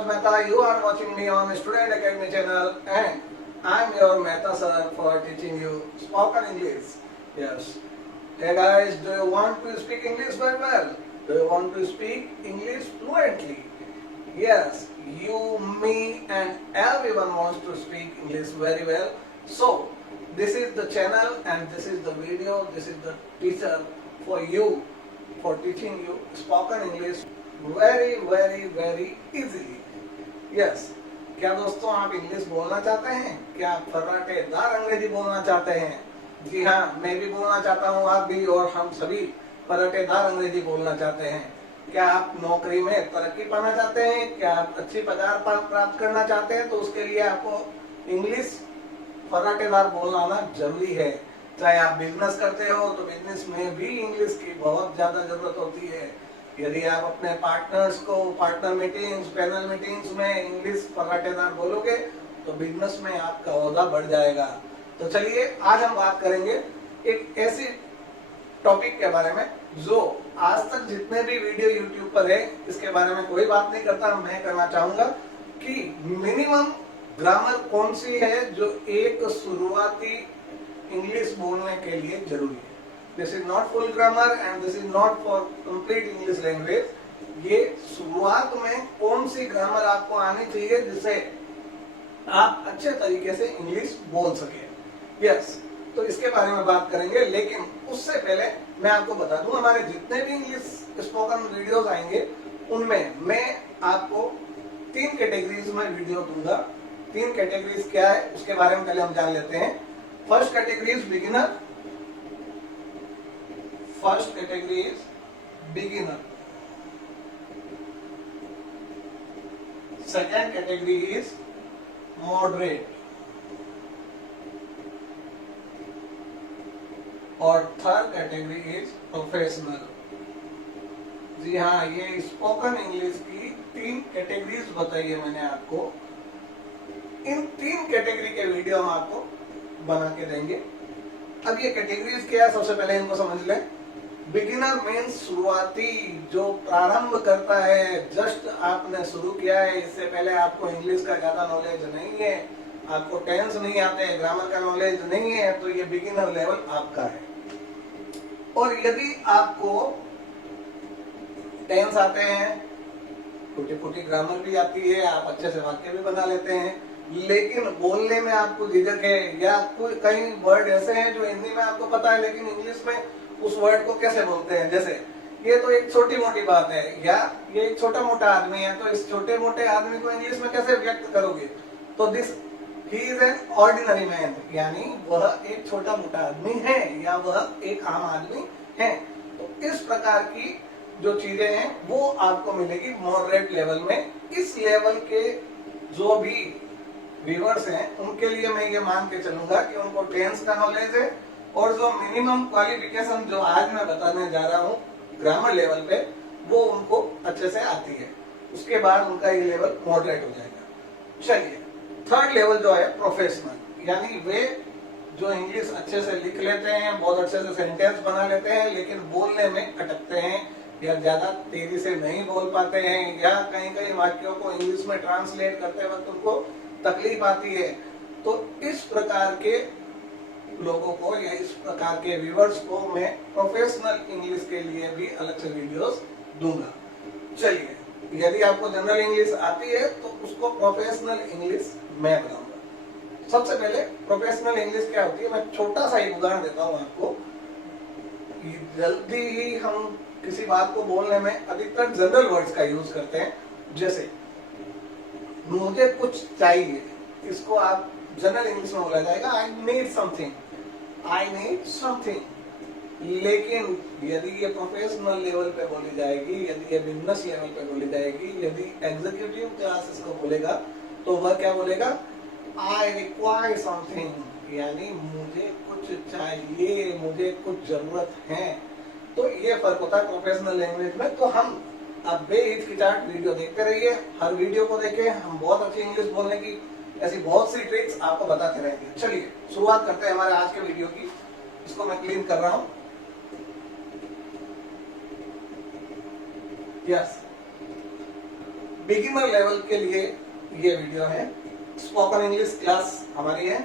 Manoj Mehta. You are watching me on Student Academy channel, and I am your Mehta sir for teaching you spoken English. Yes. Hey guys, do you want to speak English very well? Do you want to speak English fluently? Yes, you, me, and everyone wants to speak English very well. So, this is the channel and this is the video, this is the teacher for you, for teaching you spoken English very easily. Yes, क्या दोस्तों आप English बोलना चाहते हैं? क्या आप फर्राटेदार अंग्रेजी बोलना चाहते हैं? जी हाँ, मैं भी बोलना चाहता हूँ, आप भी, और हम सभी फर्राटेदार अंग्रेजी बोलना चाहते हैं। क्या आप नौकरी में तरक्की पाना चाहते हैं? क्या आप अच्छी पगार प्राप्त करना चाहते हैं? तो उसके लिए आपको इंग्लिश फर्राटेदार बोलना आना जरूरी है। चाहे आप बिजनेस करते हो तो बिजनेस में भी इंग्लिश की बहुत ज्यादा जरूरत होती है। यदि आप अपने पार्टनर्स को पार्टनर मीटिंग्स, पैनल मीटिंग्स में इंग्लिश फर्राटेदार बोलोगे तो बिजनेस में आपका ओहदा बढ़ जाएगा। तो चलिए आज हम बात करेंगे एक ऐसी टॉपिक के बारे में जो आज तक जितने भी वीडियो YouTube पर है इसके बारे में कोई बात नहीं करता। मैं करना चाहूंगा कि मिनिमम ग्रामर कौन सी है जो एक शुरुआती इंग्लिश बोलने के लिए जरूरी है। This is not full grammar and this is not for complete English language. ये शुरुआत में कौन सी ग्रामर आपको आनी चाहिए जिससे आप अच्छे तरीके से इंग्लिश बोल सके। यस, तो इसके बारे में बात करेंगे, लेकिन उससे पहले मैं आपको बता दूं हमारे जितने भी इंग्लिश स्पोकन वीडियोस आएंगे उनमें मैं आपको 3 कैटेगरीज में वीडियो दूंगा। 3 कैटेगरीज क्या है उसके बारे में पहले हम जान लेते हैं। First category is beginner. First category is beginner. Second category is moderate और थर्ड कैटेगरी इज प्रोफेशनल। जी हाँ, ये स्पोकन इंग्लिश की 3 कैटेगरीज बताई है मैंने आपको। इन 3 कैटेगरी के वीडियो हम आपको बना के देंगे। अब ये कैटेगरीज क्या है सबसे पहले इनको समझ लें। बिगिनर मीन्स शुरुआती, जो प्रारंभ करता है, जस्ट आपने शुरू किया है, इससे पहले आपको इंग्लिश का ज्यादा नॉलेज नहीं है, आपको टेंस नहीं आते, ग्रामर का नॉलेज नहीं है, तो ये बिगिनर लेवल आपका है। और यदि आपको टेंस आते हैं, टूटी-फूटी ग्रामर भी आती है, आप अच्छे से वाक्य भी बना लेते हैं, लेकिन बोलने में आपको झिझक है, या कोई कई वर्ड ऐसे हैं जो हिंदी में आपको पता है लेकिन इंग्लिश में उस वर्ड को कैसे बोलते हैं। जैसे ये तो एक छोटी मोटी बात है, या ये एक छोटा मोटा आदमी है, तो इस छोटे मोटे आदमी को इंग्लिश में कैसे व्यक्त करोगे? तो this he is an ordinary man, यानी वह एक छोटा मोटा आदमी है या वह एक आम आदमी है। तो इस प्रकार की जो चीजें हैं वो आपको मिलेगी मॉडरेट लेवल में। इस लेवल के जो भी व्यूअर्स हैं उनके लिए मैं ये मान के चलूंगा कि उनको टेंस का नॉलेज है, और जो मिनिमम क्वालिफिकेशन जो आज मैं बताने जा रहा हूँ ग्रामर लेवल पे, वो उनको अच्छे से आती है। उसके बाद उनका ये लेवल मॉडरेट हो जाएगा। चलिए, थर्ड लेवल जो है प्रोफेशनल, यानी वे जो इंग्लिश अच्छे से लिख लेते हैं, बहुत अच्छे से सेंटेंस बना लेते हैं, लेकिन बोलने में अटकते हैं या ज्यादा तेजी से नहीं बोल पाते हैं, या कई वाक्यों को इंग्लिश में ट्रांसलेट करते वक्त उनको तकलीफ आती है। तो इस प्रकार के लोगों को या इस प्रकार के व्यूअर्स को मैं प्रोफेशनल इंग्लिश के लिए भी अलग से वीडियोस दूंगा। चलिए, यदि आपको जनरल इंग्लिश आती है तो उसको प्रोफेशनल इंग्लिश मैं बनाऊंगा। सबसे पहले प्रोफेशनल इंग्लिश क्या होती है, मैं छोटा सा एक उदाहरण देता हूँ आपको। जल्दी ही हम किसी बात को बोलने में अधिकतर जनरल वर्ड्स का यूज करते हैं। जैसे मुझे कुछ चाहिए, इसको आप जनरल इंग्लिश में बोला जाएगा I need something, I need something. लेकिन यदि ये प्रोफेशनल लेवल पे बोली जाएगी, यदि ये बिजनेस लेवल पे बोली जाएगी, यदि एग्जीक्यूटिव क्लास इसको बोलेगा तो वह क्या बोलेगा, आई रिक्वायर समथिंग, यानी मुझे कुछ चाहिए, मुझे कुछ जरूरत है। तो ये फर्क होता है प्रोफेशनल लैंग्वेज में। तो हम अब बेहिचकिचाहट वीडियो देखते रहिए, हर वीडियो को देखें, हम बहुत अच्छी इंग्लिश बोलने की ऐसी बहुत सी ट्रिक्स आपको बताते रहेंगे। चलिए शुरुआत करते हैं हमारे आज के वीडियो की। इसको मैं क्लीन कर रहा हूं। यस, बिगिनर लेवल के लिए ये वीडियो है। स्पोकन इंग्लिश क्लास हमारी है।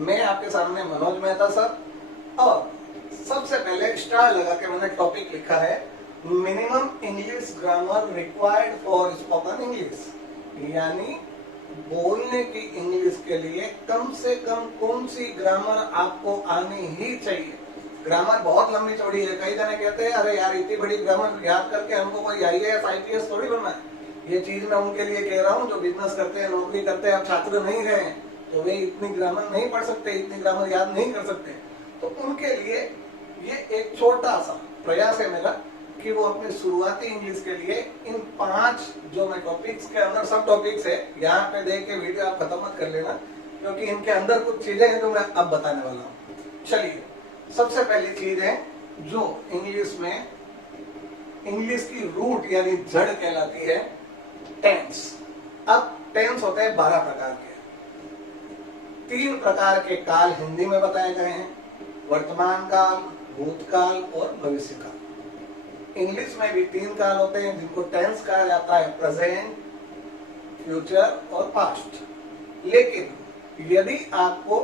मैं आपके सामने मनोज मेहता सर, और सबसे पहले स्टार लगा के मैंने टॉपिक लिखा है minimum English grammar required for spoken English, यानी बोलने की इंग्लिश के लिए कम से कम कौन सी ग्रामर आपको आनी ही चाहिए। ग्रामर बहुत लंबी चौड़ी है। कई जने कहते हैं अरे यार इतनी बड़ी ग्रामर याद करके हमको कोई IAS IPS थोड़ी बनना है। ये चीज मैं उनके लिए कह रहा हूँ जो बिजनेस करते हैं, नौकरी करते हैं, अब छात्र नहीं रहे हैं तो वे इतनी ग्रामर नहीं पढ़ सकते, इतनी ग्रामर याद नहीं कर सकते। तो उनके लिए ये एक छोटा सा प्रयास है मेरा कि वो अपनी शुरुआती इंग्लिश के लिए इन 5 जो मैं टॉपिक्स के अंदर सब टॉपिक्स है, यहाँ पे देख के वीडियो आप खत्म मत कर लेना, क्योंकि इनके अंदर कुछ चीजें हैं जो मैं अब बताने वाला हूँ। चलिए, सबसे पहली चीज है जो इंग्लिश में इंग्लिश की रूट यानी जड़ कहलाती है टेंस। अब टेंस होते हैं 12 प्रकार के। 3 प्रकार के काल हिंदी में बताए गए हैं, वर्तमान काल, भूतकाल और भविष्य काल। इंग्लिश में भी 3 काल होते हैं जिनको टेंस कहा जाता है, प्रेजेंट, फ्यूचर और पास्ट। लेकिन यदि आपको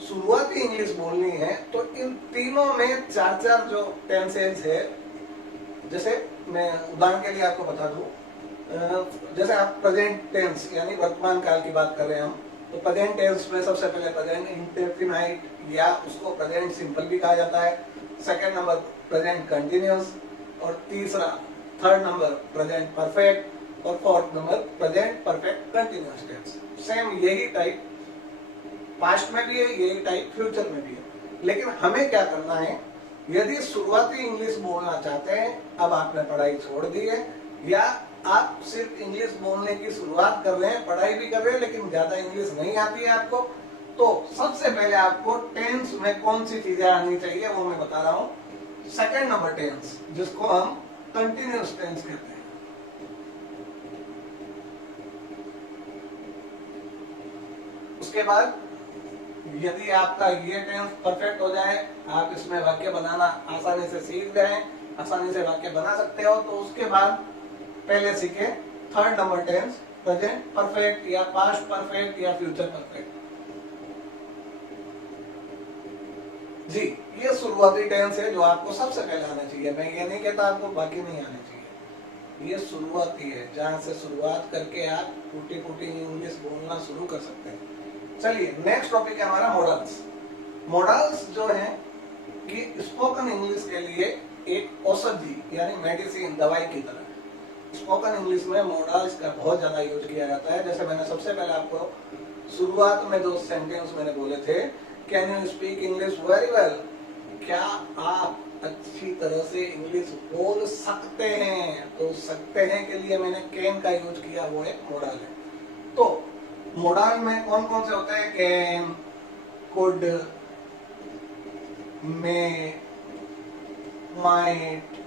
शुरुआती इंग्लिश बोलनी है तो इन तीनों में 4 जो टेंसेज है, जैसे मैं उदाहरण के लिए आपको बता दूं, जैसे आप प्रेजेंट टेंस यानी वर्तमान काल की बात कर रहे हैं हम, तो प्रेजेंट टेंस में सबसे पहले प्रेजेंट इंडेफिनाइट या उसको प्रेजेंट सिंपल भी कहा जाता है, सेकंड नंबर प्रेजेंट कंटिन्यूअस, और थर्ड नंबर प्रेजेंट परफेक्ट, और fourth number present perfect continuous tense. Same यही टाइप पास्ट में भी है, यही टाइप फ्यूचर में भी है। लेकिन हमें क्या करना है, यदि शुरुआती इंग्लिश बोलना चाहते हैं, अब आपने पढ़ाई छोड़ दी है या आप सिर्फ इंग्लिश बोलने की शुरुआत कर रहे हैं, पढ़ाई भी कर रहे हैं लेकिन ज्यादा इंग्लिश नहीं आती है आपको, तो सबसे पहले आपको टेंस में कौन सी चीजें आनी चाहिए वो मैं बता रहा हूं। सेकंड नंबर टेंस, जिसको हम कंटिन्यूअस टेंस कहते हैं। उसके बाद यदि आपका ये टेंस परफेक्ट हो जाए, आप इसमें वाक्य बनाना आसानी से सीख गए, आसानी से वाक्य बना सकते हो, तो उसके बाद पहले सीखे third number tense, present perfect या पास्ट परफेक्ट या फ्यूचर परफेक्ट। जी, ये शुरुआती टेंस है जो आपको सबसे पहले आना चाहिए। मैं ये नहीं कहता आपको बाकी नहीं आने चाहिए, ये शुरुआती है जहां से शुरुआत करके आप टूटी फूटी इंग्लिश बोलना शुरू कर सकते हैं। चलिए, नेक्स्ट टॉपिक है हमारा मॉडल्स। मॉडल्स जो है कि स्पोकन इंग्लिश के लिए एक औषधि यानी मेडिसिन, दवाई की तरह। स्पोकन इंग्लिश में मॉडल्स का बहुत ज्यादा यूज किया जाता है। जैसे मैंने सबसे पहले आपको शुरुआत में जो सेंटेंस मैंने बोले थे, can you speak English very well, क्या आप अच्छी तरह से इंग्लिश बोल सकते हैं, तो सकते हैं के लिए मैंने कैन का यूज किया, वो एक मॉडल है। तो मॉडल में कौन कौन से होते हैं, कैन, कुड, मे, माइट,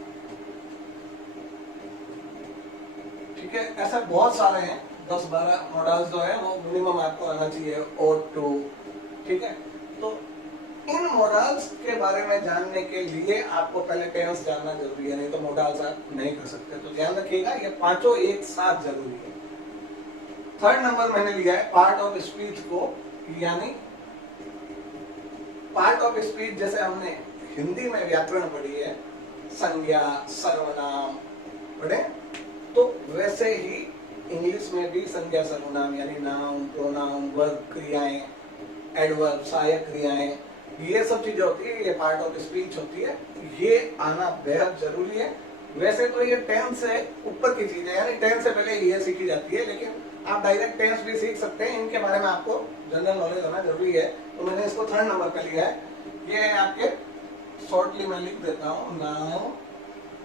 ठीक है, ऐसे बहुत सारे हैं, 10-12 मॉडल्स जो है वो मिनिमम आपको आना चाहिए, ought to, ठीक है। तो इन मॉडल्स के बारे में जानने के लिए आपको पहले टेंस जानना जरूरी है, नहीं तो मॉडल्स आप नहीं कर सकते। तो ध्यान रखिएगा, ये पांचों एक साथ जरूरी है। थर्ड नंबर मैंने लिया है पार्ट ऑफ स्पीच को, यानी पार्ट ऑफ स्पीच जैसे हमने हिंदी में व्याकरण पढ़ी है, संज्ञा, सर्वनाम पढ़े, तो वैसे ही इंग्लिश में भी संज्ञा, सर्वनाम यानी नाउन, प्रोनाउन, वर्ब, क्रियाएं, एडवर्ब, सहायक क्रियाएं, ये सब चीजें होती है, ये पार्ट ऑफ स्पीच होती है, ये आना बेहद जरूरी है। वैसे तो ये टेंस से ऊपर की चीज है, यानी टेंस से पहले ये सीखी जाती है, लेकिन आप डायरेक्ट टेंस भी सीख सकते हैं, इनके बारे में आपको जनरल नॉलेज होना जरूरी है। तो मैंने इसको थर्ड नंबर पे लिया है। ये है आपके, शॉर्टली मैं लिख देता हूँ, नाउन,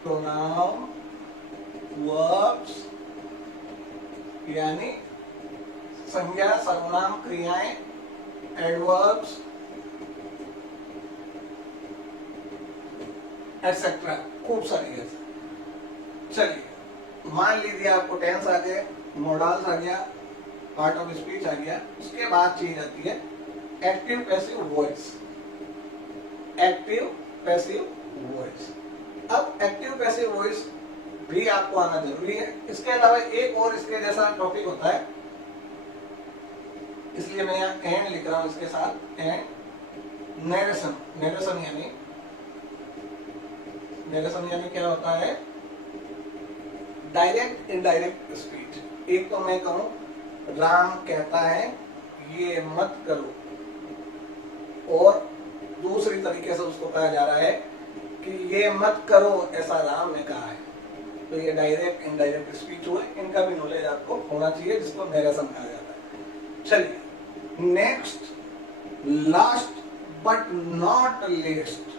प्रोनाउन, वर्ब्स यानी संज्ञा, सर्वनाम, क्रियाएं, एडवर्ब्स एटसेट्रा, खूब सारी है। चलिए, मान लीजिए आपको टेंस आ गए, मॉडल्स आ गया, पार्ट ऑफ स्पीच आ गया, उसके बाद चीज आती है active passive voice. Active passive voice. अब एक्टिव पैसिव वॉइस भी आपको आना जरूरी है। इसके अलावा एक और इसके जैसा टॉपिक होता है, इसलिए मैं यहाँ एंड लिख रहा हूं इसके साथ, एंड नरेशन। नरेशन यानी क्या होता है? Direct indirect speech. एक तो मैं कहूं राम कहता है ये मत करो, और दूसरी तरीके से उसको कहा जा रहा है कि ये मत करो ऐसा राम ने कहा है। तो ये डायरेक्ट इनडायरेक्ट स्पीच हुए, इनका भी नॉलेज आपको होना चाहिए, जिसको नरेशन कहा जाता है। चलिए next, last but not least.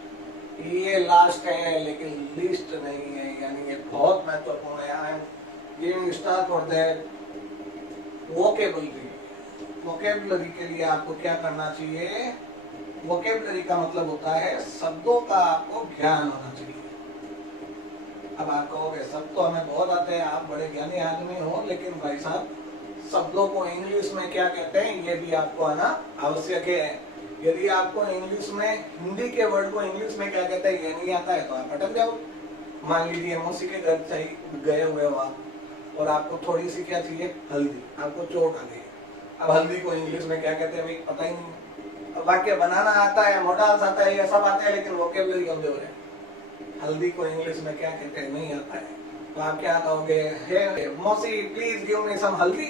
ये लास्ट है लेकिन लीस्ट नहीं है, यानी ये बहुत महत्वपूर्ण है। I am giving star for that. Vocabulary. Vocabulary के लिए आपको क्या करना चाहिए? वोकेबलरी का मतलब होता है शब्दों का आपको ज्ञान होना चाहिए। अब आप कहोगे सब तो हमें बहुत आते हैं, आप बड़े ज्ञानी आदमी हो, लेकिन भाई साहब शब्दों को इंग्लिश में क्या कहते हैं ये भी आपको आना आवश्यक है। यदि आपको इंग्लिश में हिंदी के वर्ड को इंग्लिश में क्या कहते हैं ये नहीं आता है तो आप अटक जाओ। मान लीजिए मौसी के घर गए हुए हो आप, और आपको थोड़ी सी क्या चाहिए? हल्दी। आपको चोट आ गई, अब हल्दी को इंग्लिश में क्या कहते हैं भाई पता ही नहीं। वाक्य बनाना आता है, मॉडल्स आता है, ये सब आता है, लेकिन वोकेबलरी कमजोर है। हल्दी को इंग्लिश में क्या कहते हैं नहीं आता है, तो आप क्या कहोगे? हे मौसी please give me some haldi.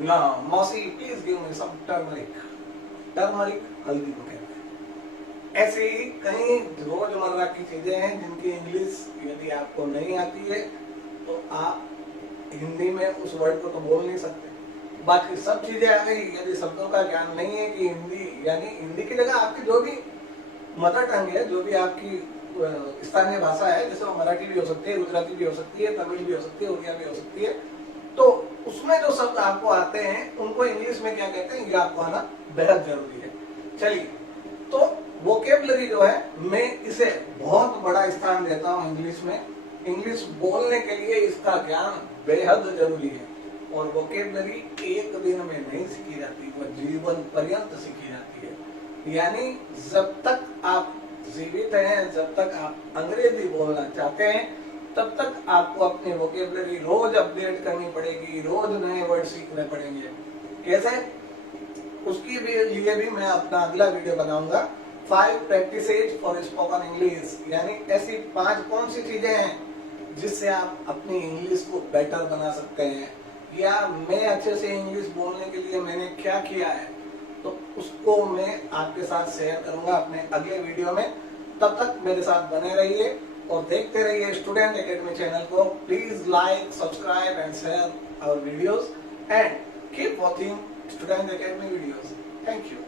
No mausi please give me some turmeric. Turmeric हल्दी को कहते हैं। ऐसे ही कई रोजमर्रा की चीजें हैं जिनकी इंग्लिश यदि आपको नहीं आती है तो आप हिंदी में उस वर्ड को तो बोल नहीं सकते। बाकी सब चीजें आ गई, यदि शब्दों का ज्ञान नहीं है कि हिंदी, यानी हिंदी की जगह आपकी जो भी मदर टंग है, जो भी आपकी स्थानीय भाषा है, जैसे वो मराठी भी हो सकती है, गुजराती भी हो सकती है, तमिल भी हो सकती है, उड़िया भी हो सकती है, तो उसमें जो शब्द आपको आते हैं उनको इंग्लिश में क्या कहते हैं ये आपको आना बेहद जरूरी है। चलिए, तो वोकेबलरी जो है मैं इसे बहुत बड़ा स्थान देता हूँ इंग्लिश में। इंग्लिश बोलने के लिए इसका ज्ञान बेहद जरूरी है, और वोकेबलरी एक दिन में नहीं सीखी जाती, वह जीवन पर्यंत सीखी जाती है। यानी जब तक आप जीवित हैं, जब तक आप अंग्रेजी बोलना चाहते हैं, तब तक आपको अपनी वोकेबलरी रोज अपडेट करनी पड़ेगी, रोज नए वर्ड सीखने पड़ेंगे। कैसे? उसकी लिए भी मैं अपना अगला वीडियो बनाऊंगा, 5 प्रैक्टिसेज फॉर स्पोकन इंग्लिश। यानी ऐसी 5 कौन सी चीजें हैं जिससे आप अपनी इंग्लिश को बेटर बना सकते हैं, या मैं अच्छे से इंग्लिश बोलने के लिए मैंने क्या किया है, तो उसको मैं आपके साथ शेयर करूंगा अपने अगले वीडियो में। तब तक मेरे साथ बने रहिए और देखते रहिए स्टूडेंट एकेडमी चैनल को। Please like, subscribe and share our videos and keep watching Student Academy videos. Thank you.